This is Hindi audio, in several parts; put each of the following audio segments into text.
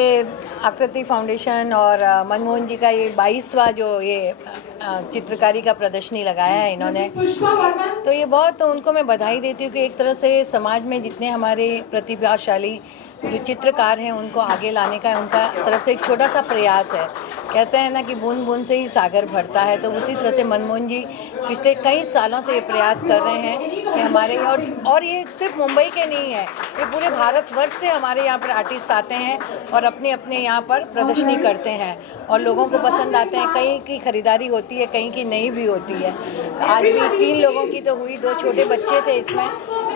ये आकृति फाउंडेशन और मनमोहन जी का ये 22वां जो ये चित्रकारी का प्रदर्शनी लगाया है इन्होंने, तो ये बहुत उनको मैं बधाई देती हूँ कि एक तरह से समाज में जितने हमारे प्रतिभाशाली जो चित्रकार हैं उनको आगे लाने का उनका तरफ से एक छोटा सा प्रयास है। कहते हैं ना कि बूंद बूंद से ही सागर भरता है, तो उसी तरह से मनमोहन जी पिछले कई सालों से ये प्रयास कर रहे हैं कि हमारे और ये सिर्फ मुंबई के नहीं है, ये पूरे भारतवर्ष से हमारे यहाँ पर आर्टिस्ट आते हैं और अपने अपने यहाँ पर प्रदर्शनी करते हैं और लोगों को पसंद आते हैं। कहीं की खरीदारी होती है, कहीं की नहीं भी होती है। आज भी 3 लोगों की तो हुई, 2 छोटे बच्चे थे इसमें,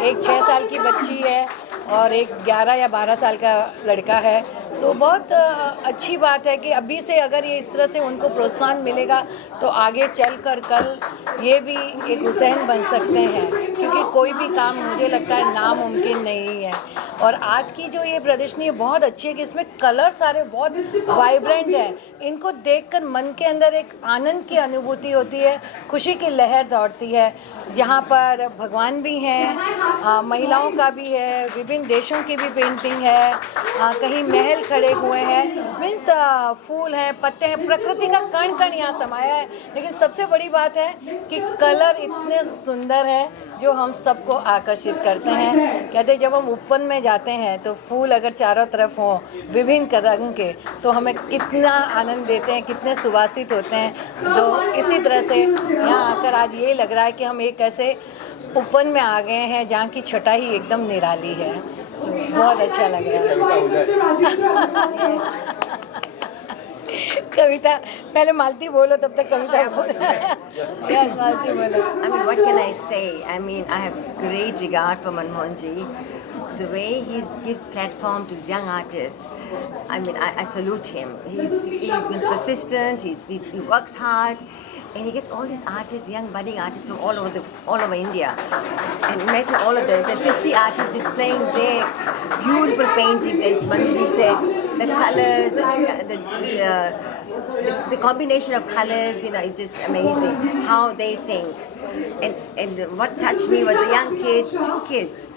एक 6 साल की बच्ची है और एक 11 या 12 साल का लड़का है। तो बहुत अच्छी बात है कि अभी से अगर ये इस तरह से उनको प्रोत्साहन मिलेगा तो आगे चलकर कल ये भी एक हुसैन बन सकते हैं, क्योंकि कोई भी काम मुझे लगता है नामुमकिन नहीं है। और आज की जो ये प्रदर्शनी है बहुत अच्छी है कि इसमें कलर सारे बहुत वाइब्रेंट हैं। इनको देखकर मन के अंदर एक आनंद की अनुभूति होती है, खुशी की लहर दौड़ती है। जहाँ पर भगवान भी हैं, महिलाओं का भी है, विभिन्न देशों की भी पेंटिंग है, कहीं महल खड़े हुए हैं, मीन्स फूल हैं, पत्ते हैं, प्रकृति का कण कण यहाँ समाया है। लेकिन सबसे बड़ी बात है कि कलर इतने सुंदर है जो हम सबको आकर्षित करते हैं। कहते हैं जब हम उपवन में जाते हैं तो फूल अगर चारों तरफ हों विभिन्न रंग के तो हमें कितना आनंद देते हैं, कितने सुवासित होते हैं। तो इसी तरह से यहाँ आकर आज ये लग रहा है कि हम एक ऐसे उपवन में आ गए हैं जहाँ की छटाई एकदम निराली है। बहुत अच्छा लग रहा है। कविता पहले मालती बोलो, तब तक कविता yes, मालती बोलो। I mean, what can I say? I mean, I have great regard for Manmohan ji. The way he gives platform to these young artists, I mean, I salute him. He's been persistent. He works hard, and he gets all these artists, young budding artists from all over India. And imagine all of them, the 50 artists displaying their beautiful paintings, as Manju said. The colors, the combination of colors, you know, it's just amazing how they think. And what touched me was the young kid, 2 kids,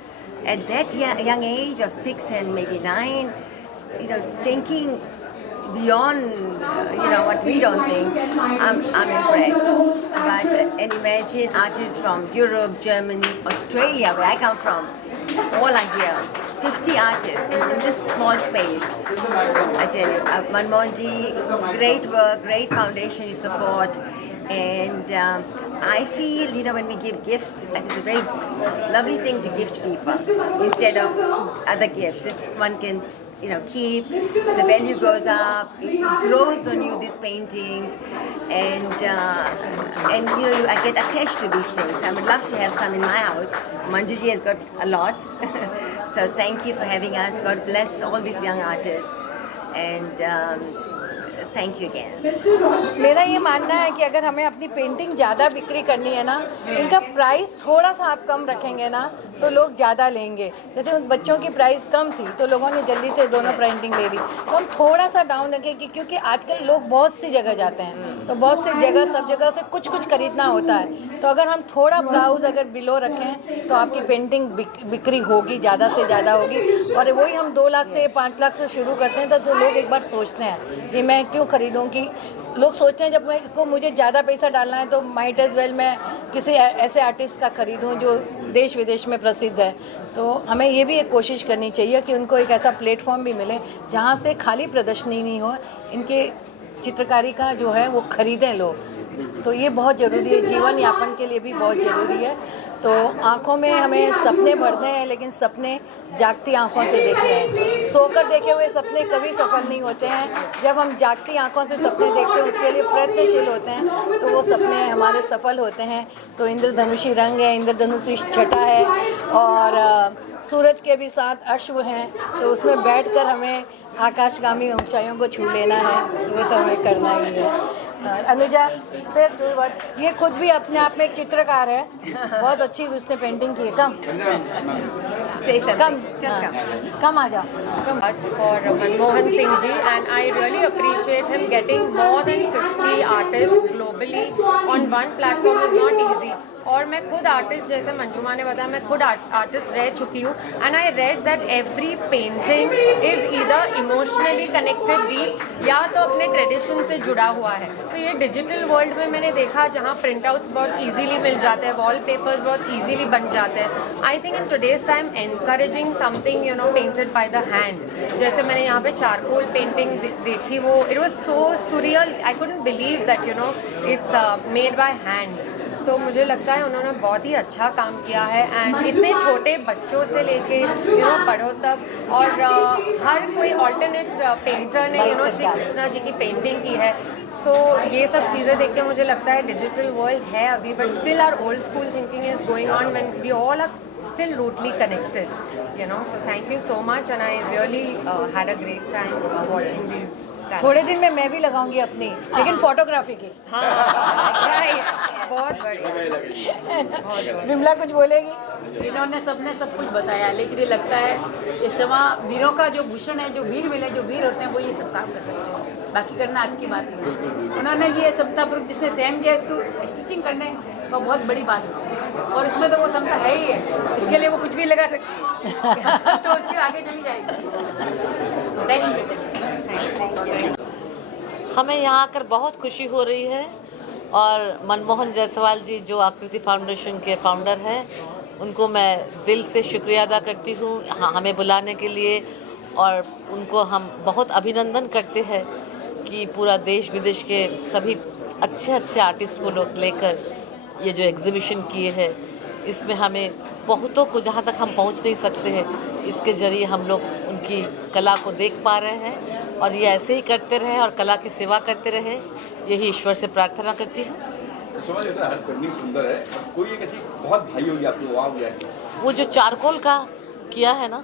at that young age of 6 and maybe 9, you know, thinking beyond, you know, what we don't think. I'm impressed. But and imagine artists from Europe, Germany, Australia, where I come from, all are here. 50 artists in this small space. I tell you, Manmohan ji, great work, great foundation you support, and I feel, you know, when we give gifts, I think it's a very lovely thing to gift people instead of other gifts. This one can, you know, keep, the value goes up, it grows on you, these paintings, and you know, I get attached to these things. I would love to have some in my house. Manju ji has got a lot. So thank you for having us. God bless all these young artists, and thank you again. मेरा ये मानना है कि अगर हमें अपनी पेंटिंग ज़्यादा बिक्री करनी है ना, इनका प्राइस थोड़ा सा आप कम रखेंगे ना तो लोग ज़्यादा लेंगे। जैसे उन बच्चों की प्राइस कम थी तो लोगों ने जल्दी से दोनों पेंटिंग ले ली, तो हम थोड़ा सा डाउन रखें क्योंकि आजकल लोग बहुत सी जगह जाते हैं, तो बहुत सी जगह सब जगह से कुछ कुछ खरीदना होता है। तो अगर हम थोड़ा प्राइस अगर बिलो रखें तो आपकी पेंटिंग बिक्री होगी, ज़्यादा से ज़्यादा होगी। और वही हम 2 लाख से 5 लाख से शुरू करते हैं तो लोग एक बार सोचते हैं कि मैं क्यों खरीदूं, कि लोग सोचते हैं जब मुझे ज़्यादा पैसा डालना है तो माइट एज वेल मैं किसी ऐसे आर्टिस्ट का खरीदूं जो देश विदेश में प्रसिद्ध है। तो हमें ये भी एक कोशिश करनी चाहिए कि उनको एक ऐसा प्लेटफॉर्म भी मिले जहाँ से खाली प्रदर्शनी नहीं हो, इनके चित्रकारी का जो है वो खरीदें लोग। तो ये बहुत ज़रूरी है, जीवन यापन के लिए भी बहुत ज़रूरी है। तो आँखों में हमें सपने भरने हैं, लेकिन सपने जागती आँखों से देखने हैं। सोकर देखे हुए सपने कभी सफल नहीं होते हैं। जब हम जागती आँखों से सपने देखते हैं, उसके लिए प्रयत्नशील होते हैं, तो वो सपने हमारे सफल होते हैं। तो इंद्रधनुषी रंग है, इंद्रधनुषी छटा है और सूरज के भी 7 अश्व हैं, तो उसमें बैठकर हमें आकाशगामी ऊंचाइयों को छू लेना है। वो तो हमें करना ही है। अनुजा से ये खुद भी अपने आप में एक चित्रकार है, बहुत अच्छी उसने पेंटिंग की है। कम आ जाओ। For Manmohan Singh ji, and I really appreciate him getting more than 50 artists globally on one platform is not easy. और मैं खुद आर्टिस्ट, जैसे मंजुमा ने बताया, मैं खुद आर्टिस्ट रह चुकी हूँ, and I read that every painting is either emotionally connected deep या तो अपने ट्रेडिशन से जुड़ा हुआ है। तो ये डिजिटल वर्ल्ड में मैंने देखा जहाँ प्रिंट आउट्स बहुत ईजीली मिल जाते हैं, वॉल पेपर्स बहुत ईजीली बन जाते हैं। I think in today's time encouraging something painted by the hand, जैसे मैंने यहाँ पे चारकोल पेंटिंग देखी, वो it was so surreal, I couldn't believe that it's made by hand. So मुझे लगता है उन्होंने बहुत ही अच्छा काम किया है, एंड इतने छोटे बच्चों से लेके बड़ों तक, और हर कोई ऑल्टरनेट पेंटर ने श्री कृष्णा जी की पेंटिंग की है। सो ये सब चीज़ें देख के मुझे लगता है डिजिटल वर्ल्ड है अभी, but still our old school thinking is going on when we all are still rooted connected, so thank you so much, and I really had a great time watching these talents. थोड़े दिन में मैं भी लगाऊंगी अपनी, लेकिन फोटोग्राफी की। हाँ, right, बहुत बढ़िया। विमला कुछ बोलेगी? इन्होंने सबने सब कुछ बताया, लेकिन ये लगता है ये समा वीरों का जो भूषण है, जो वीर मिले, जो वीर होते हैं वो ये सब काम कर सकते हैं, बाकी करना आज की बात नहीं। उन्होंने ये समतापूर्वक जिसने सहन किया इसको स्टिचिंग करने वो बहुत बड़ी बात है, और इसमें तो वो समता है ही है, इसके लिए वो कुछ भी लगा सकती है तो उसके आगे चली जाएगी। Thank you. हमें यहाँ आकर बहुत खुशी हो रही है, और मनमोहन जायसवाल जी जो आकृति फाउंडेशन के फाउंडर हैं, उनको मैं दिल से शुक्रिया अदा करती हूँ हमें बुलाने के लिए, और उनको हम बहुत अभिनंदन करते हैं कि पूरा देश विदेश के सभी अच्छे अच्छे आर्टिस्ट को लोग लेकर ये जो एग्जीबिशन किए हैं, इसमें हमें बहुतों को जहाँ तक हम पहुँच नहीं सकते हैं, इसके ज़रिए हम लोग उनकी कला को देख पा रहे हैं, और ये ऐसे ही करते रहे और कला की सेवा करते रहे, यही ईश्वर से प्रार्थना करती हूँ। जैसा हर पेंटिंग सुंदर है, कोई एक ऐसी बहुत भाई होगी आपको वाह हुआ है? वो जो चारकोल का किया है ना,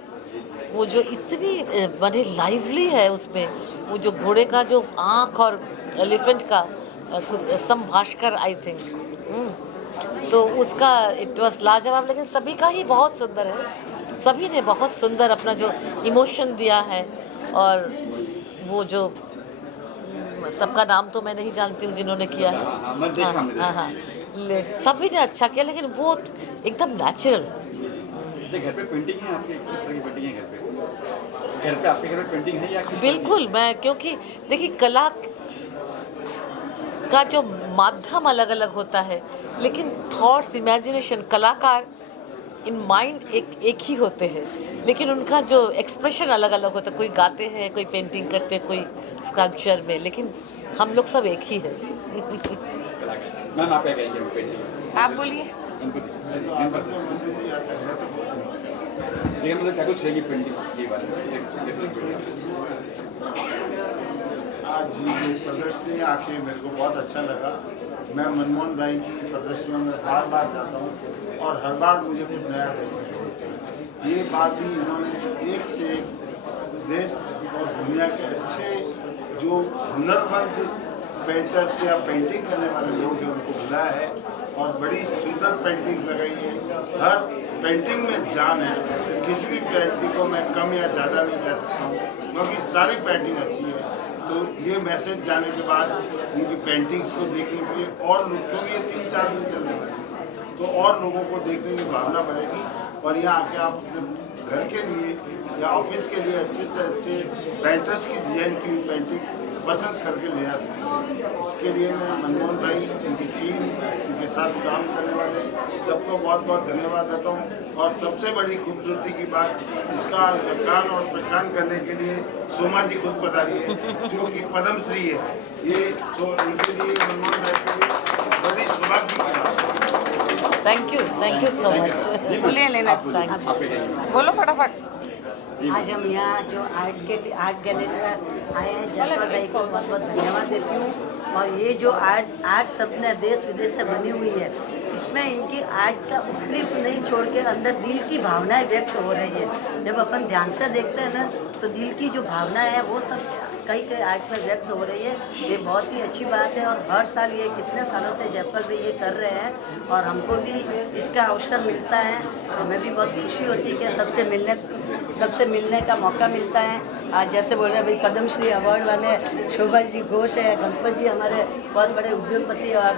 वो जो इतनी बड़ी लाइवली है उसमें, वो जो घोड़े का जो आँख और एलिफेंट का संभाषकर आई थिंक, तो उसका इट वॉज लाजवाब। लेकिन सभी का ही बहुत सुंदर है, सभी ने बहुत सुंदर अपना जो इमोशन दिया है, और वो जो सबका नाम तो मैं नहीं जानती हूँ जिन्होंने किया है, हाँ, सभी ने अच्छा किया, लेकिन वो एकदम नेचुरल। घर पे पेंटिंग है आपके? किस तरह की पेंटिंग है घर पे आपके घर पे पेंटिंग है या बिल्कुल, मैं क्योंकि देखिए कला का जो माध्यम अलग अलग होता है, लेकिन थॉट्स, इमेजिनेशन, कलाकार इन माइंड एक ही होते हैं, लेकिन उनका जो एक्सप्रेशन अलग अलग होता है। कोई गाते हैं, कोई पेंटिंग करते हैं, कोई स्कल्पचर में, लेकिन हम लोग सब एक ही है। मैम आप क्या कहेंगे पेंटिंग? आप बोलिए। लेकिन मतलब क्या कुछ रहेगी पेंटिंग के बारे में? आज ये प्रदर्शनी आके मेरे को बहुत अच्छा लगा। मैं मनमोहन भाई की प्रदर्शनियों में बार बार जाता हूँ, और हर बार मुझे कुछ नया देखने को मिलता है। ये बात भी इन्होंने एक से एक देश और दुनिया के अच्छे जो हुनरमंद पेंटर्स या पेंटिंग करने वाले लोग हैं उनको बुलाया है, और बड़ी सुंदर पेंटिंग लगाई है। हर पेंटिंग में जान है, किसी भी पेंटिंग को मैं कम या ज़्यादा नहीं कह सकता हूँ, क्योंकि सारी पेंटिंग अच्छी है। तो ये मैसेज जाने के बाद उनकी पेंटिंग्स को देखने के लिए और लोग, क्योंकि ये 3-4 दिन चलने वाली है, तो और लोगों को देखने की भावना बढ़ेगी, और यहाँ आके आप अपने घर के लिए या ऑफिस के लिए अच्छे से अच्छे पेंटर्स की डिजाइन की पेंटिंग पसंद करके ले आ सकते हैं। इसके लिए मैं मनमोहन भाई, उनकी टीम, उनके साथ काम करने वाले सबको बहुत बहुत धन्यवाद देता हूँ। और सबसे बड़ी खूबसूरती की बात, इसका व्याख्यान और प्रकाशन करने के लिए सोमा जी खुद पधारी है, जो कि पद्मश्री है। ये उनके लिए मनमोहन भाई के लिए बड़ी सौभाग्य की बात है। Thank you so much. बोलिए लेना, बोलो फटाफट। आज हम यहाँ जो आर्ट गैलरी में आए हैं, जायसवाल भाई को बहुत बहुत धन्यवाद देती हूँ। और ये जो आर्ट सबने देश विदेश से बनी हुई है, इसमें इनकी आर्ट का ऊपरी नहीं छोड़ के अंदर दिल की भावनाएं व्यक्त हो रही है। जब अपन ध्यान से देखते हैं ना, तो दिल की जो भावना है वो सब कई आर्ट में व्यक्त हो रही है। ये बहुत ही अच्छी बात है, और हर साल ये कितने सालों से जायसवाल भाई ये कर रहे हैं, और हमको भी इसका अवसर मिलता है। हमें भी बहुत खुशी होती है कि सबसे मिलने का मौका मिलता है। आज जैसे बोल रहे हैं भाई, पद्मश्री अवार्ड वाले शोभा जी घोष है, गणपत जी हमारे बहुत बड़े उद्योगपति और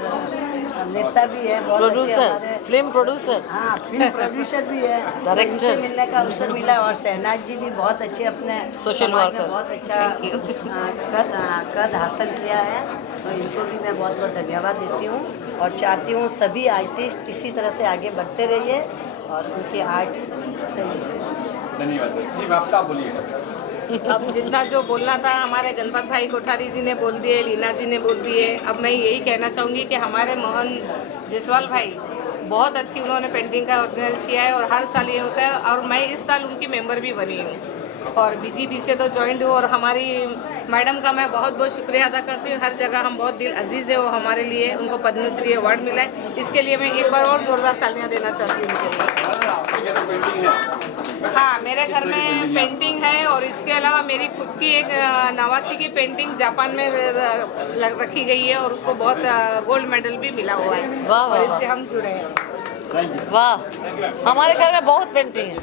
नेता भी है, बहुत अच्छे प्रोड्यूसर, हमारे, फिल्म प्रोड्यूसर, हाँ फिल्म प्रोड्यूसर भी है, डायरेक्टर। इनसे मिलने का अवसर मिला। और शहनाज जी भी बहुत अच्छे अपने सोशल समाज में वर्कर। बहुत अच्छा कद हासिल किया है, तो इनको भी मैं बहुत बहुत धन्यवाद देती हूँ और चाहती हूँ सभी आर्टिस्ट इसी तरह से आगे बढ़ते रहिए और उनके आर्ट सही। धन्यवाद जी। आपका बोलिए। अब जितना जो बोलना था हमारे गणपत भाई कोठारी जी ने बोल दिए, लीना जी ने बोल दिए। अब मैं यही कहना चाहूँगी कि हमारे मोहन जायसवाल भाई बहुत अच्छी उन्होंने पेंटिंग का ओरिजिनल किया है और हर साल ये होता है। और मैं इस साल उनकी मेंबर भी बनी हूँ और बीजेपी से तो ज्वाइंट हूँ। और हमारी मैडम का मैं बहुत बहुत शुक्रिया अदा करती हूँ। हर जगह हम बहुत दिल अजीज़ है वो हमारे लिए, उनको पद्मश्री अवार्ड मिला है, इसके लिए मैं एक बार और ज़ोरदार तालियां देना चाहती हूँ उनके लिए। हाँ, मेरे घर में पेंटिंग है और इसके अलावा मेरी खुद की एक नवासी की पेंटिंग जापान में रखी गई है और उसको बहुत गोल्ड मेडल भी मिला हुआ है। वाह, और वाह, इससे हम जुड़े हैं। वाह, हमारे घर में बहुत पेंटिंग है।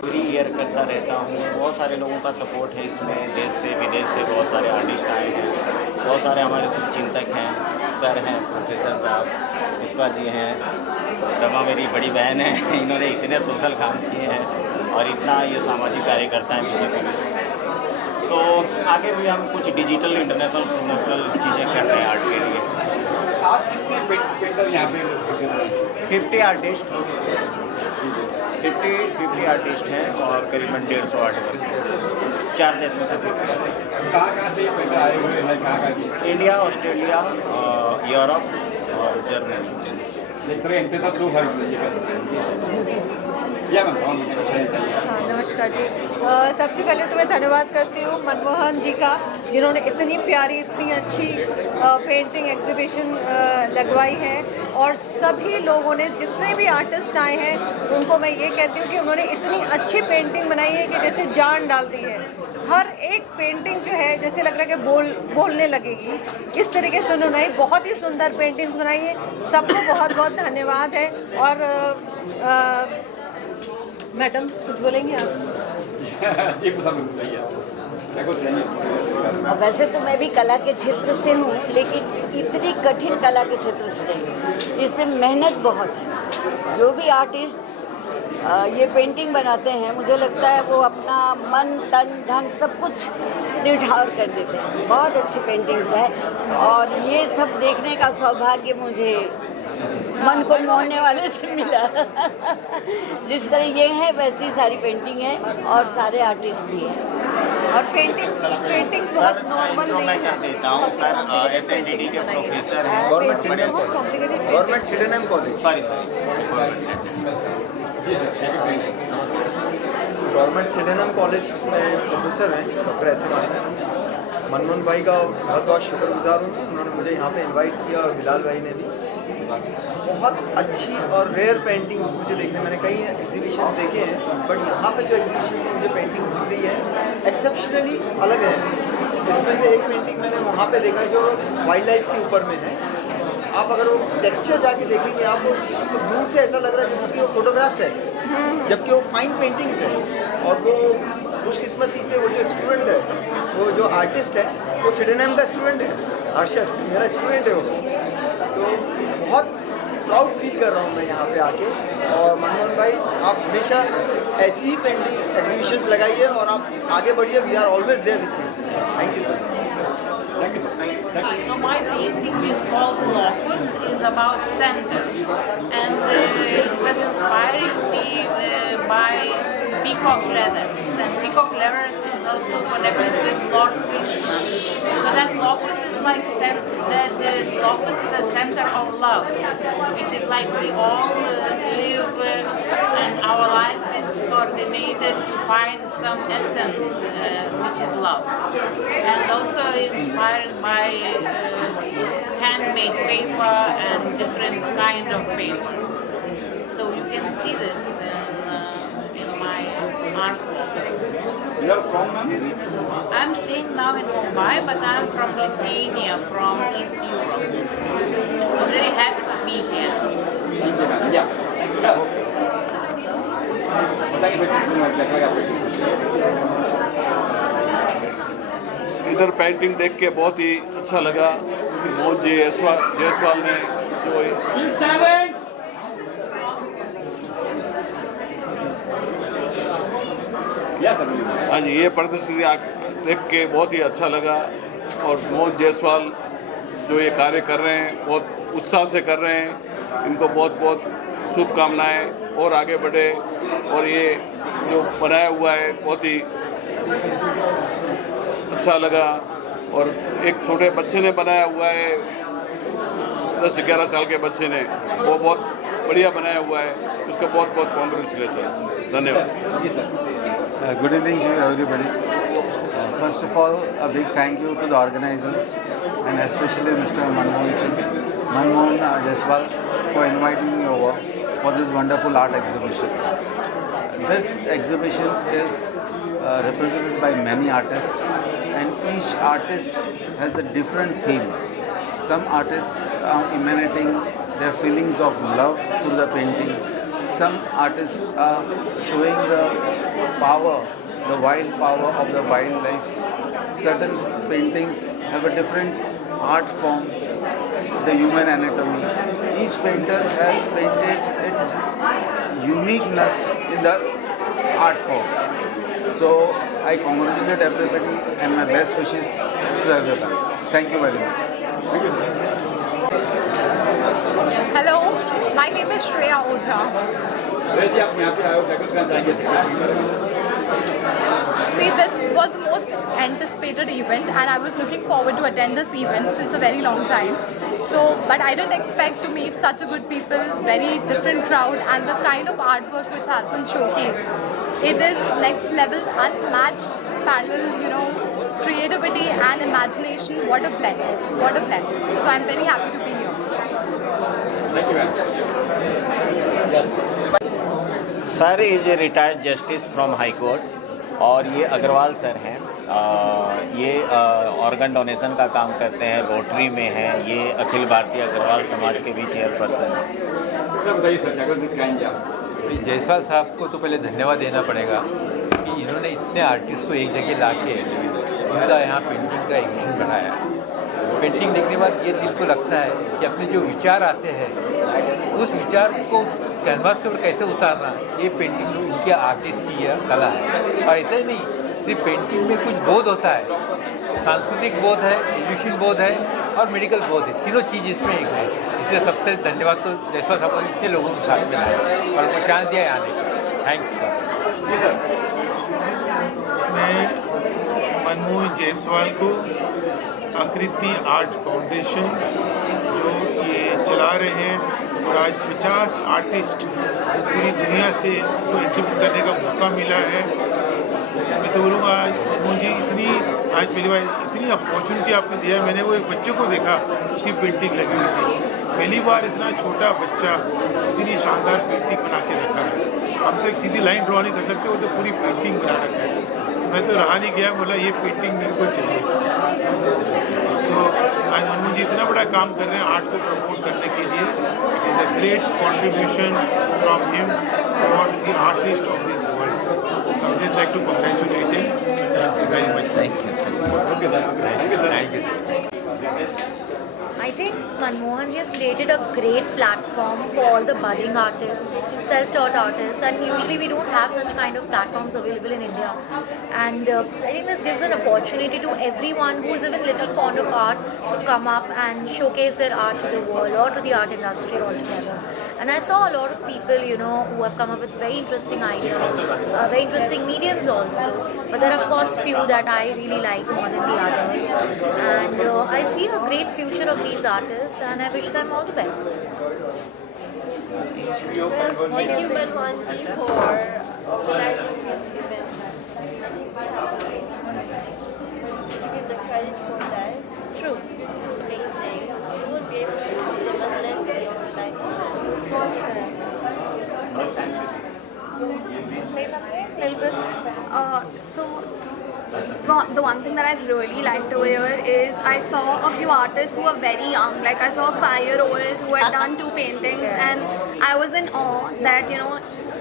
पूरी ईयर करता रहता हूँ। बहुत सारे लोगों का सपोर्ट है इसमें, देश से विदेश से बहुत सारे आर्टिस्ट आए हैं, बहुत सारे हमारे शुभचिंतक हैं, सर हैं, प्रोफेसर साहब, पुष्पा जी हैं, रमा मेरी बड़ी बहन है। इन्होंने इतने सोशल काम किए हैं और इतना ये सामाजिक कार्यकर्ता है बीजेपी में। तो आगे भी हम कुछ डिजिटल इंटरनेशनल प्रोमोशनल चीज़ें कर रहे हैं आर्ट के लिए। आज कितने पेंटर यहाँ पे 50 आर्टिस्ट 50 आर्टिस्ट हैं और करीबन 150 आर्ट करते हैं 4 देशों से। कहाँ से ये पेंटर आए हुए हैं? कहाँ इंडिया, ऑस्ट्रेलिया, यूरोप और जर्मनी। एक तरह इंटरनेशनल शो है जी सर। या मैम चाहिए। हाँ, नमस्कार जी। सबसे पहले तो मैं धन्यवाद करती हूँ मनमोहन जी का, जिन्होंने इतनी प्यारी, इतनी अच्छी पेंटिंग एग्जीबिशन लगवाई है। और सभी लोगों ने, जितने भी आर्टिस्ट आए हैं, उनको मैं ये कहती हूँ कि उन्होंने इतनी अच्छी पेंटिंग बनाई है कि जैसे जान डाल दी है। हर एक पेंटिंग जो है जैसे लग रहा है कि बोलने लगेगी, इस तरीके से उन्होंने बहुत ही सुंदर पेंटिंग्स बनाई है। सबको बहुत बहुत धन्यवाद है। और मैडम कुछ बोलेंगे आप? जी पसंद बताइए। वैसे तो मैं भी कला के क्षेत्र से हूँ, लेकिन इतनी कठिन कला के क्षेत्र से नहीं। इसमें मेहनत बहुत है। जो भी आर्टिस्ट ये पेंटिंग बनाते हैं, मुझे लगता है वो अपना मन, तन, धन सब कुछ न्यौछावर कर देते हैं। बहुत अच्छी पेंटिंग्स है और ये सब देखने का सौभाग्य मुझे मन को मोहने वाले से मिला। जिस तरह ये है वैसी सारी पेंटिंग है और सारे आर्टिस्ट भी हैं। और पेंटिंग्स बहुत नॉर्मल नहीं मैं कर देता हूँ सर। SNDD के प्रोफेसर हैं, government Sydenham college, sorry government Sydenham college में प्रोफेसर हैं डॉक्टर SM हासन। मनमोहन भाई का बहुत बहुत शुक्रगुजार हूँ। उन्होंने मुझे यहाँ पे इनवाइट किया और बिलाल भाई ने भी। बहुत अच्छी और रेयर पेंटिंग्स मुझे देखने, मैंने कई एग्जीबिशंस देखे हैं, बट यहाँ पे जो एग्जीबिशंस में मुझे पेंटिंग्स दिख रही है एक्सेप्शनली अलग है। इसमें से एक पेंटिंग मैंने वहाँ पे देखा है जो वाइल्ड लाइफ के ऊपर में है। आप अगर वो टेक्सचर जाके देखेंगे, आपको दूर से ऐसा लग रहा है जैसे कि वो फोटोग्राफ्स है, जबकि वो फाइन पेंटिंग्स है। और वो खुशकिस्मती से वो जो स्टूडेंट है, वो जो आर्टिस्ट है, वो सिडेनम का स्टूडेंट है। हर्षद मेरा स्टूडेंट है वो। तो बहुत प्राउड फील कर रहा हूँ मैं यहाँ पे आके। और मनमोहन भाई, आप हमेशा ऐसी ही पेंटिंग एग्जीबिशंस लगाइए और आप आगे बढ़िए। We are always there with you. Thank you sir. So my painting is called Locus, is about center, and it was inspired me by peacock leathers, and peacock leathers is also connected with Lord Krishna. So that locus is like locus is a center of love, which is like we all live, and our life is coordinated to find some essence, which is love, and also inspired by handmade paper and different kind of paper. So you can see this in my art. You are from ma'am? I'm staying now in Mumbai, but I'm from Lithuania, from East Europe. I'm very happy to be here. Yeah. So, बताइए कैसा लगा? इधर पेंटिंग देख के बहुत ही अच्छा लगा कि मोहन जी जायसवाल ने जो हाँ जी, ये प्रदर्शनी देख के बहुत ही अच्छा लगा। और मोहन जायसवाल जो ये कार्य कर रहे हैं बहुत उत्साह से कर रहे हैं, इनको बहुत बहुत शुभकामनाएं और आगे बढ़े। और ये जो बनाया हुआ है बहुत ही अच्छा लगा। और एक छोटे बच्चे ने बनाया हुआ है, 10-11 साल के बच्चे ने, वो बहुत बढ़िया बनाया हुआ है, उसको बहुत बहुत कॉन्ग्रेचुलेसन। धन्यवाद। Good evening to everybody. First of all, a big thank you to the organizers and especially Mr. Manmohan Jaiswal for inviting me over for this wonderful art exhibition. This exhibition is represented by many artists, and each artist has a different theme. Some artists are emanating their feelings of love through the painting. Some artists are showing the power, the wild power of the wildlife. Certain paintings have a different art form, the human anatomy. Each painter has painted its uniqueness in the art form. So I congratulate everybody and my best wishes to everybody. Thank you very much. Hello, my name is Shreya Ojha. See, this was the most anticipated event and I was looking forward to attend this event since a very long time. So, but I didn't expect to meet such a good people, very different crowd, and the kind of artwork which has been showcased. It is next level, unmatched, parallel, creativity and imagination. What a blend, what a blend. So I'm very happy to be here. Sir is retired justice from high court, और ये अग्रवाल सर हैं। ये ऑर्गन डोनेशन का काम करते हैं, रोटरी में हैं। ये अखिल भारतीय अग्रवाल समाज के भी चेयरपर्सन हैं। सर बताइए सर, क्या कहेंगे? जायसवाल साहब को तो पहले धन्यवाद देना पड़ेगा कि इन्होंने इतने आर्टिस्ट को एक जगह ला के उनका यहाँ पेंटिंग का एग्जीबिशन बनाया। पेंटिंग देखने के बाद ये दिल को लगता है कि अपने जो विचार आते हैं उस विचार को कैनवास के ऊपर कैसे उतारना, ये पेंटिंग उनके आर्टिस्ट की कला है। और ऐसा ही नहीं, सिर्फ पेंटिंग में कुछ बोध होता है, सांस्कृतिक बोध है, एजुकेशन बोध है और मेडिकल बोध है, तीनों चीज़ इसमें एक है। इसलिए सबसे धन्यवाद तो जायसवाल साहब को इतने लोगों के साथ मिला है और उनको चांस दिया है आने का। Thanks sir. जी सर। मैं मनमोहन जायसवाल को आकृति आर्ट फाउंडेशन जो ये चला रहे हैं और आज 50 आर्टिस्ट पूरी दुनिया से को एग्जिबिट करने का मौका मिला है। मैं तो बोलूँगा आज मनमोहन जी आज पहली बार इतनी अपॉर्चुनिटी आपने दिया है। मैंने वो एक बच्चे को देखा, उसकी पेंटिंग लगी हुई थी, पहली बार इतना छोटा बच्चा इतनी शानदार पेंटिंग बना के रखा है। हम तो एक सीधी लाइन ड्रॉ नहीं कर सकते, वो तो पूरी पेंटिंग बना रखा है। मैं तो रहा नहीं गया, बोला ये पेंटिंग मेरे को चाहिए। तो आज मनमोहन जी इतना बड़ा काम कर रहे हैं आर्ट को प्रमोट करने के लिए। It is a great contribution from him for the artist of this world. So I just like to congratulate him. Thank you very much. Thank you, sir. Okay, sir. Thank you, sir. Thank you. I think Manmohan ji has created a great platform for all the budding artists, self-taught artists, and usually we don't have such kind of platforms available in India. And I think this gives an opportunity to everyone who is even little fond of art to come up and showcase their art to the world or to the art industry altogether. And I saw a lot of people, who have come up with very interesting ideas, very interesting mediums also. But there are of course few that I really like more than the others. And I see a great future of these artists, and I wish them all the best. Thank you, Manmohan ji, for organizing this event. I think we have to give him the credit for that. True. These beautiful paintings, we won't be able to see them unless he organizes them. Say something a little bit. The one thing that I really liked over here is I saw a few artists who were very young. Like I saw a 5-year-old who had done 2 paintings, and I was in awe that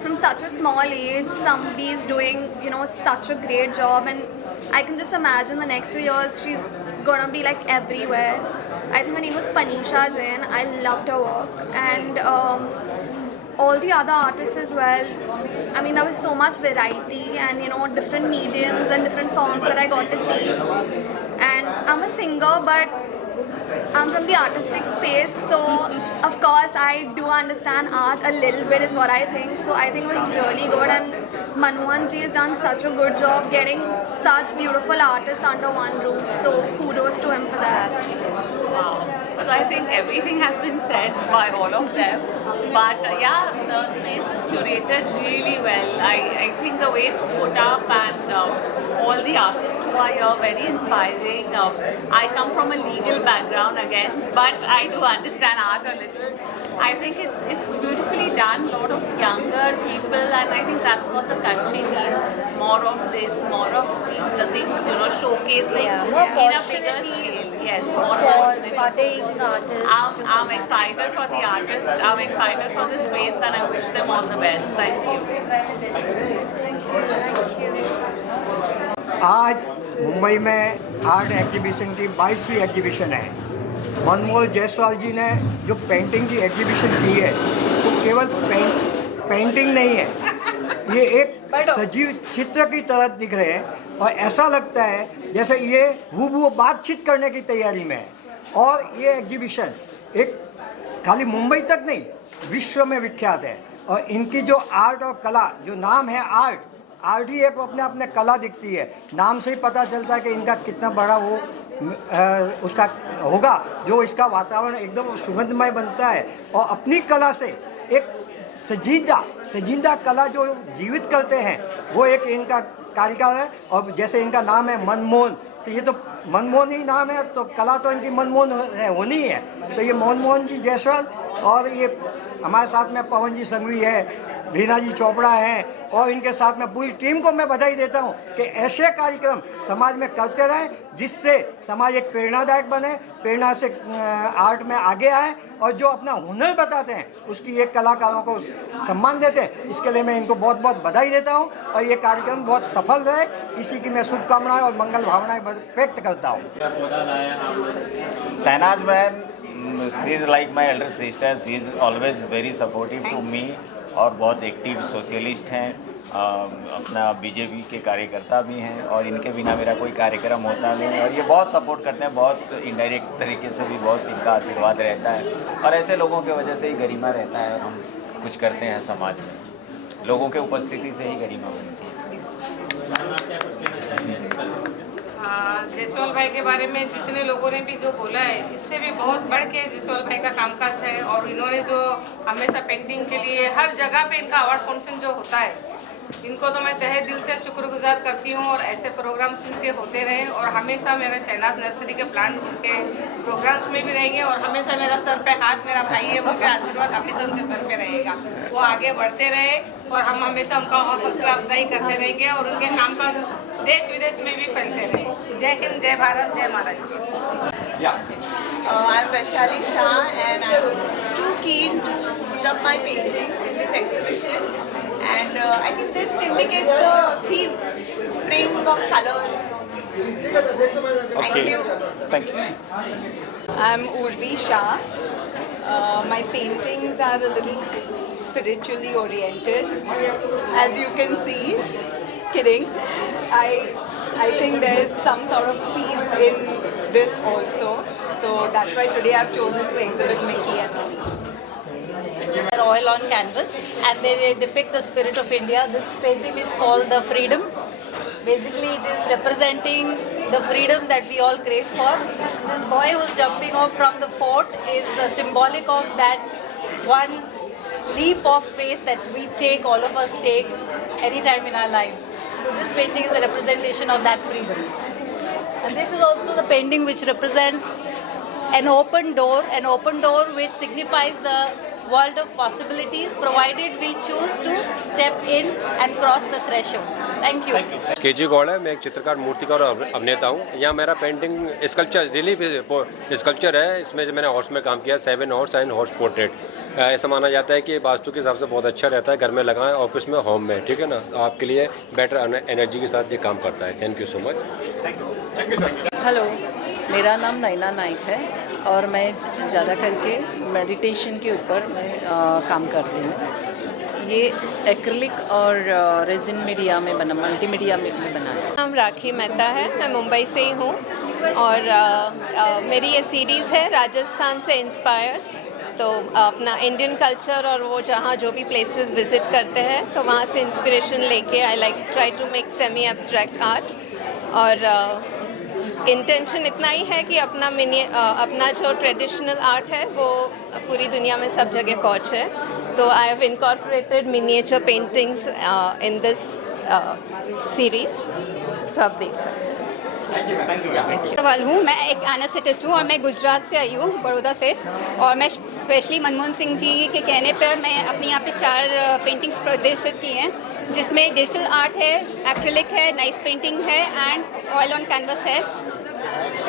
from such a small age somebody is doing such a great job. And I can just imagine the next few years she's gonna be like everywhere. I think her name was Panisha Jain. I loved her work, and all the other artists as well. I mean, there was so much variety and, you know, different mediums and different forms that I got to see. And I'm a singer, but I'm from the artistic space, so of course I do understand art a little bit is what I think. So I think it was really good, and Manmohan ji has done such a good job getting such beautiful artists under one roof. So kudos to him for that. Wow. So I think everything has been said by all of them, but yeah, the space is curated really well. I think the way it's put up and all the artists who are here, very inspiring. I come from a legal background again, but I do understand art a little. I think it's beautifully done, a lot of younger people, and I think that's what the country needs. More of this, more of these, the things, you know, showcasing more in a bigger scale. Yes, more for budding artists. I'm excited for the artists, I'm excited for the space, and I wish them all the best. Thank you. आज मुंबई में आर्ट एग्जीबिशन की 22वीं एग्जीबिशन है। मनमोहन जायसवाल जी ने जो पेंटिंग की एग्जीबिशन की है वो केवल पेंटिंग नहीं है, ये एक सजीव चित्र की तरह दिख रहे हैं और ऐसा लगता है जैसे ये हूबहू बातचीत करने की तैयारी में है। और ये एग्जीबिशन एक खाली मुंबई तक नहीं, विश्व में विख्यात है। और इनकी जो आर्ट और कला, जो नाम है आर्ट ही एक अपने अपने कला दिखती है। नाम से ही पता चलता है कि इनका कितना बड़ा वो उसका होगा, जो इसका वातावरण एकदम सुगंधमय बनता है। और अपनी कला से एक सजीदा कला जो जीवित करते हैं, वो एक इनका कारीगर है। और जैसे इनका नाम है मनमोहन, तो ये तो मनमोहन ही नाम है, तो कला तो इनकी मनमोहन होनी है। तो ये मनमोहन जी जायसवाल और ये हमारे साथ में पवन जी संघवी है, वीना जी चोपड़ा हैं, और इनके साथ में पूरी टीम को मैं बधाई देता हूं कि ऐसे कार्यक्रम समाज में करते रहें जिससे समाज एक प्रेरणादायक बने, प्रेरणा से आर्ट में आगे आए और जो अपना हुनर बताते हैं उसकी एक कलाकारों को सम्मान देते हैं। इसके लिए मैं इनको बहुत बहुत बधाई देता हूं और ये कार्यक्रम बहुत सफल रहे, इसी की मैं शुभकामनाएं और मंगल भावनाएं व्यक्त करता हूँ। Shahnaz ma'am, she is like my elder sister, she is always very supportive to me और बहुत एक्टिव सोशलिस्ट हैं, अपना बीजेपी के कार्यकर्ता भी हैं और इनके बिना मेरा कोई कार्यक्रम होता नहीं। और ये बहुत सपोर्ट करते हैं, बहुत इनडायरेक्ट तरीके से भी बहुत इनका आशीर्वाद रहता है और ऐसे लोगों की वजह से ही गरिमा रहता है। हम कुछ करते हैं समाज में, लोगों के उपस्थिति से ही गरिमा बनती है। जायसवाल भाई के बारे में जितने लोगों ने भी जो बोला है, इससे भी बहुत बढ़ के जायसवाल भाई का कामकाज है। और इन्होंने जो हमेशा पेंटिंग के लिए हर जगह पे इनका अवार्ड फंक्शन जो होता है, इनको तो मैं तहे दिल से शुक्रगुजार करती हूँ। और ऐसे प्रोग्राम्स इनके होते रहे और हमेशा मेरा शहनाज नर्सरी के प्लांट उनके प्रोग्राम्स में भी रहेंगे और हमेशा मेरा सर पे हाथ, मेरा भाई है, वो आशीर्वाद हमेशा उनके सर पे रहेगा। वो आगे बढ़ते रहे और हम हमेशा उनका हौसला अफजाई करते रहेंगे और उनके नाम पर देश विदेश में भी फैलते रहे। जय हिंद, जय भारत, जय Maharashtra. I'm Vaishali Shah and I was too keen to put up my paintings in this exhibition, and I think this indicates the theme, spring of colors. Thank you. Thank you. I'm Urvi Shah. My paintings are a little spiritually oriented, as you can see. Kidding. I think there's some sort of peace in this also. So that's why today I've chosen to exhibit Mickey and Minnie. They're oil on canvas and they depict the spirit of India. This painting is called The Freedom. Basically it is representing the freedom that we all crave for. This boy who's jumping off from the fort is symbolic of that one leap of faith that we take, all of us take anytime in our lives. So this painting is a representation of that freedom. And this is also the painting which represents an open door which signifies the world of possibilities, provided we choose to step in and cross the threshold. Thank you. KG Gaur है, मैं एक चित्रकार, मूर्तिकार और अभिनेता हूँ। यहाँ मेरा पेंटिंग स्कल्पचर रिलीफ स्कल्पचर है, इसमें जो मैंने हॉर्स में काम किया, 7 हॉर्स एंड हॉर्स पोर्ट्रेट। ऐसा माना जाता है कि वास्तु के हिसाब से बहुत अच्छा रहता है, घर में लगाएं, ऑफिस में, होम में, ठीक है ना, आपके लिए बेटर एनर्जी के साथ ये काम करता है। Thank you so much. Hello, मेरा नाम नैना नाइक है और मैं ज़्यादा करके मेडिटेशन के ऊपर मैं काम करती हूँ। ये एक्रिलिक और रेजिन मीडिया में बना, मल्टीमीडिया में बनाया। नाम राखी मेहता है, मैं मुंबई से ही हूँ और मेरी ये सीरीज़ है राजस्थान से इंस्पायर्ड। तो अपना इंडियन कल्चर और वो जहाँ जो भी प्लेसेस विज़िट करते हैं तो वहाँ से इंस्पिरेशन लेके I like try to make semi abstract art. और इंटेंशन इतना ही है कि अपना जो ट्रेडिशनल आर्ट है वो पूरी दुनिया में सब जगह पहुँचे। तो I have incorporated miniature paintings in this series, तो आप देख सकते हैं। अग्रवाल हूँ, मैं एक एनेस्थेटिस्ट हूँ और मैं गुजरात से आई हूँ, बड़ौदा से। और मैं स्पेशली मनमोहन सिंह जी के कहने पर मैं अपने यहाँ पे 4 पेंटिंग्स प्रदर्शित की हैं, जिसमें डिजिटल आर्ट है, एक्रिलिक है, नाइफ पेंटिंग है एंड ऑयल ऑन कैनवस है।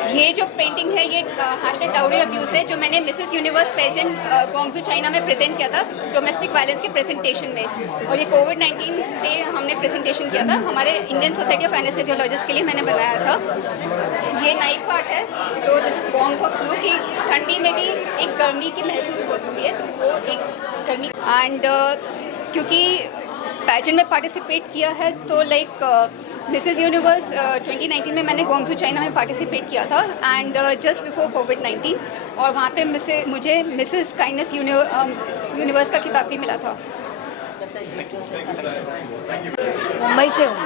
ये जो पेंटिंग है ये हैशटैग डाउरी अब्यूज़ है, जो मैंने Mrs Universe pageant Guangzhou China में प्रेजेंट किया था डोमेस्टिक वायलेंस के प्रेजेंटेशन में। और ये कोविड-19 पे हमने प्रेजेंटेशन किया था, हमारे इंडियन सोसाइटी ऑफ एनेस्थेसियोलॉजिस्ट के लिए मैंने बनाया था। ये नाइफ आर्ट है, so this is warmth of snow, कि ठंडी में भी एक गर्मी की महसूस होती है, तो वो एक गर्मी। एंड क्योंकि पैजेंट में पार्टिसिपेट किया है तो लाइक मिसेस यूनिवर्स 2019 में मैंने ग्वांगझू चाइना में पार्टिसिपेट किया था एंड जस्ट बिफोर कोविड-19, और वहाँ पे मुझे मिसेस काइंडनेस यूनिवर्स का खिताब भी मिला था। मुंबई से हूँ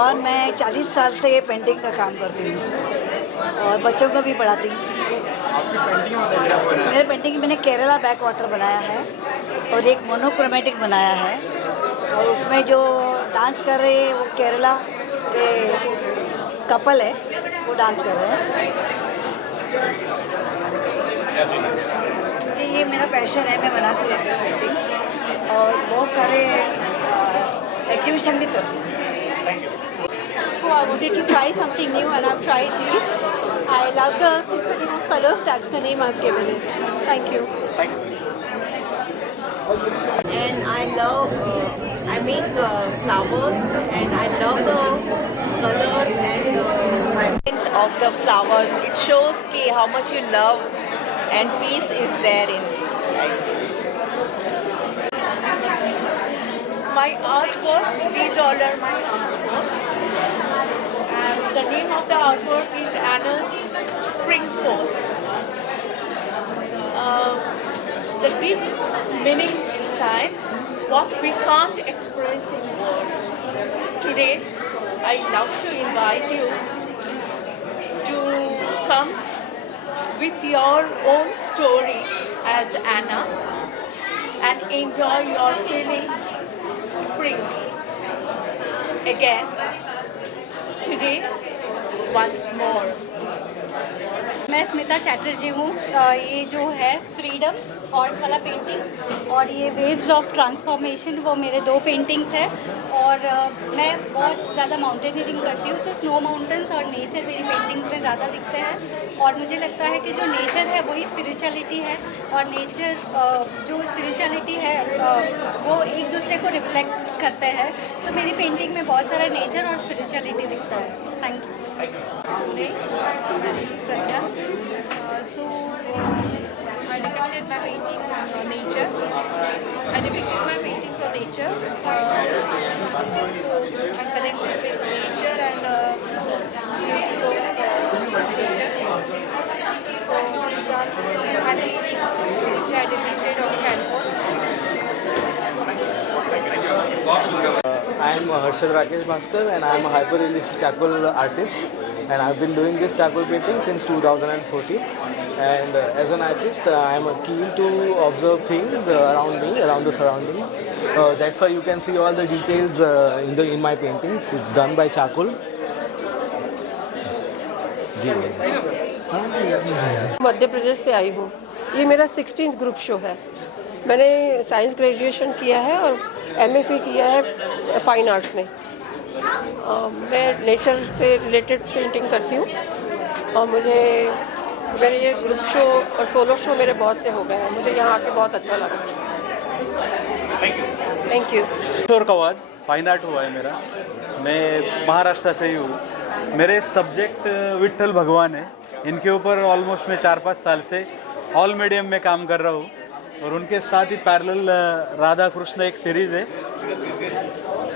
और मैं 40 साल से ये पेंटिंग का काम करती हूँ और बच्चों को भी पढ़ाती हूँ। मेरे पेंटिंग मैंने केरला बैक वाटर बनाया है और एक मोनोक्रोमेटिक बनाया है, और उसमें जो डांस कर रहे हैं वो केरला के कपल है, वो डांस कर रहे हैं। जी, ये मेरा पैशन है, मैं बनाती रहती हूँ पेंटिंग्स और बहुत सारे एग्जीबिशन भी करती हूँ। So I wanted to try something new and I've tried these. I love the symphony of colors, that's the name I've given it. Thank you. And I love, I make flowers and I love the colors and vibrant of the flowers. It shows ki how much you love and peace is there in life. My artwork, these all are my artwork. And the name of the artwork is Anna's Springfall. The deep meaning inside, what we can't express in words. Today, I'd love to invite you to come with your own story as Anna and enjoy your feelings spring again today once more. मैं स्मिता चैटर्जी हूँ। ये जो है फ्रीडम हॉर्स वाला पेंटिंग और ये वेव्स ऑफ ट्रांसफॉर्मेशन, वो मेरे 2 पेंटिंग्स हैं। और मैं बहुत ज़्यादा माउंटेनियरिंग करती हूँ, तो स्नो माउंटेन्स और नेचर मेरी पेंटिंग्स में ज़्यादा दिखते हैं। और मुझे लगता है कि जो नेचर है वही स्पिरिचुअलिटी है, और नेचर जो स्पिरिचुअलिटी है वो एक दूसरे को रिफ्लेक्ट करते हैं। तो मेरी पेंटिंग में बहुत सारा नेचर और स्पिरिचुअलिटी दिखता है। Thank you. So I depicted my paintings on nature. I depicted my paintings on nature. So I'm connected with nature and beauty of nature. So these are my feelings which I depicted on canvas. I am Harshad Rakesh Bhaskar and I am a hyper-realistic charcoal artist, and I have been doing this charcoal painting since 2014. And as an artist, I am keen to observe things around me, around the surroundings. That's why you can see all the details in my paintings. It's done by charcoal. जी मध्य प्रदेश से आई हूँ। ये मेरा 16th ग्रुप शो है। मैंने साइंस ग्रेजुएशन किया है और MFA किया है फाइन आर्ट्स में। मैं नेचर से रिलेटेड पेंटिंग करती हूँ और मेरे ये ग्रुप शो और सोलो शो मेरे बहुत से हो गए हैं। मुझे यहाँ आके बहुत अच्छा लगा। Thank you. Kishore Kawad, fine art हुआ है मेरा। मैं महाराष्ट्र से ही हूँ। मेरे सब्जेक्ट विट्ठल भगवान है इनके ऊपर ऑलमोस्ट मैं 4-5 साल से ऑल मीडियम में काम कर रहा हूँ और उनके साथ ही पैरेलल राधा कृष्ण एक सीरीज़ है,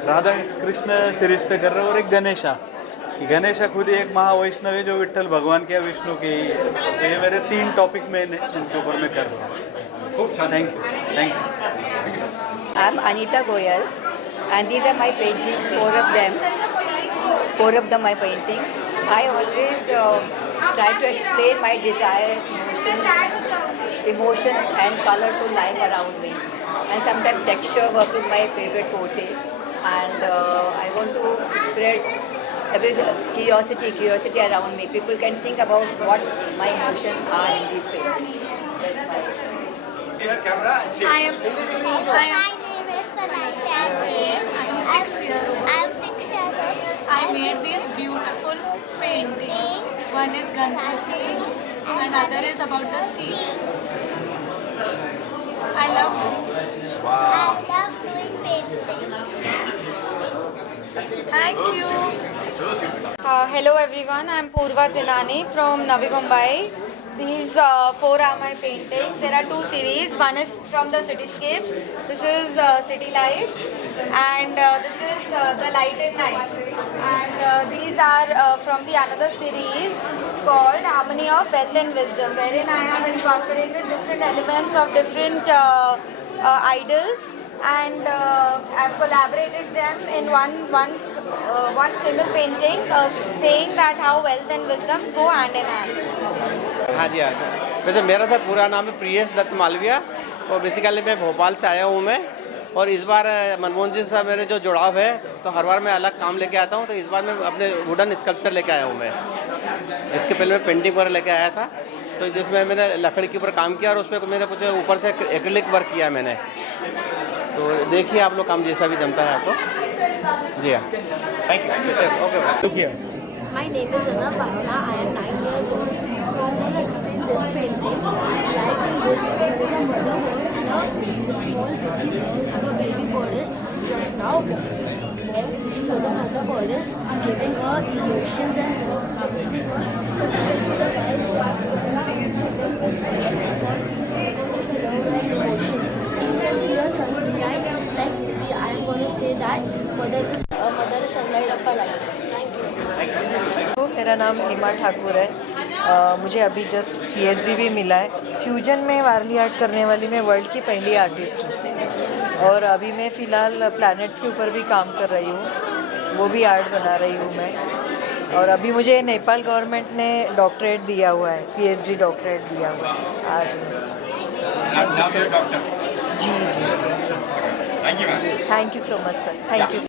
राधा कृष्ण सीरीज पे कर रहा हूँ, और एक गणेशा। गणेशा खुद ही एक महावैष्णव है जो विठल भगवान के विष्णु के ही है। तो ये मेरे 3 टॉपिक में इनके ऊपर मैं कर रहा हूँ। खूब thank you. I am Anita Goyal and these are my paintings, 4 of them. 4 of them my paintings. I always try to explain my desires, emotions and colorful life around me. And sometimes texture work is my favorite forte. And I want to spread every curiosity around me. People can think about what my emotions are in these paintings. That's my... My name is Sanasha Jain. I'm 6 years old. I made these beautiful paintings. One is Ganpati, another is about the sea. I love doing painting. Thank you. Hello everyone, I'm Purva Dinani from Navi Mumbai. These 4 are my paintings. There are 2 series. One is from the cityscapes. This is City Lights, and this is the Light in Night. And these are from the another series called Harmony of Wealth and Wisdom, wherein I have incorporated different elements of different idols, and I've collaborated them in one single painting, saying that how wealth and wisdom go hand in hand. हाँ जी, हाँ सर। वैसे मेरा सर पूरा नाम है प्रियेश दत्त मालविया और बेसिकली मैं भोपाल से आया हूँ मैं, और इस बार मनमोहन जी से मेरे जो जुड़ाव है, तो हर बार मैं अलग काम लेके आता हूँ, तो इस बार मैं अपने वुडन स्कल्पचर लेके आया हूँ मैं। इसके पहले मैं पेंटिंग पर लेके आया था, तो जिसमें मैंने लकड़ी के ऊपर काम किया और उस पर मैंने कुछ ऊपर से एक्रिलिक वर्क किया मैंने। तो देखिए आप लोग काम जैसा भी जमता है आपको। जी हाँ, okay. My name is Anna Bhavna. I am 9 years old. So I want to explain this painting. Like in this, there is a mother bird and a small baby bird is just now born. So the mother bird is giving her emotions and so the emotion. You can see a sun behind, like I am going to say that mother is sunlight of her life. मेरा नाम हिमा ठाकुर है। मुझे अभी जस्ट PhD भी मिला है। फ्यूजन में वारली आर्ट करने वाली मैं वर्ल्ड की पहली आर्टिस्ट हूँ, और अभी मैं फ़िलहाल प्लैनेट्स के ऊपर भी काम कर रही हूँ, वो भी आर्ट बना रही हूँ मैं। और अभी मुझे नेपाल गवर्नमेंट ने डॉक्टरेट दिया हुआ है, PhD डॉक्टरेट दिया हुआ है आर्ट में। जी, thank you so much sir, thank you.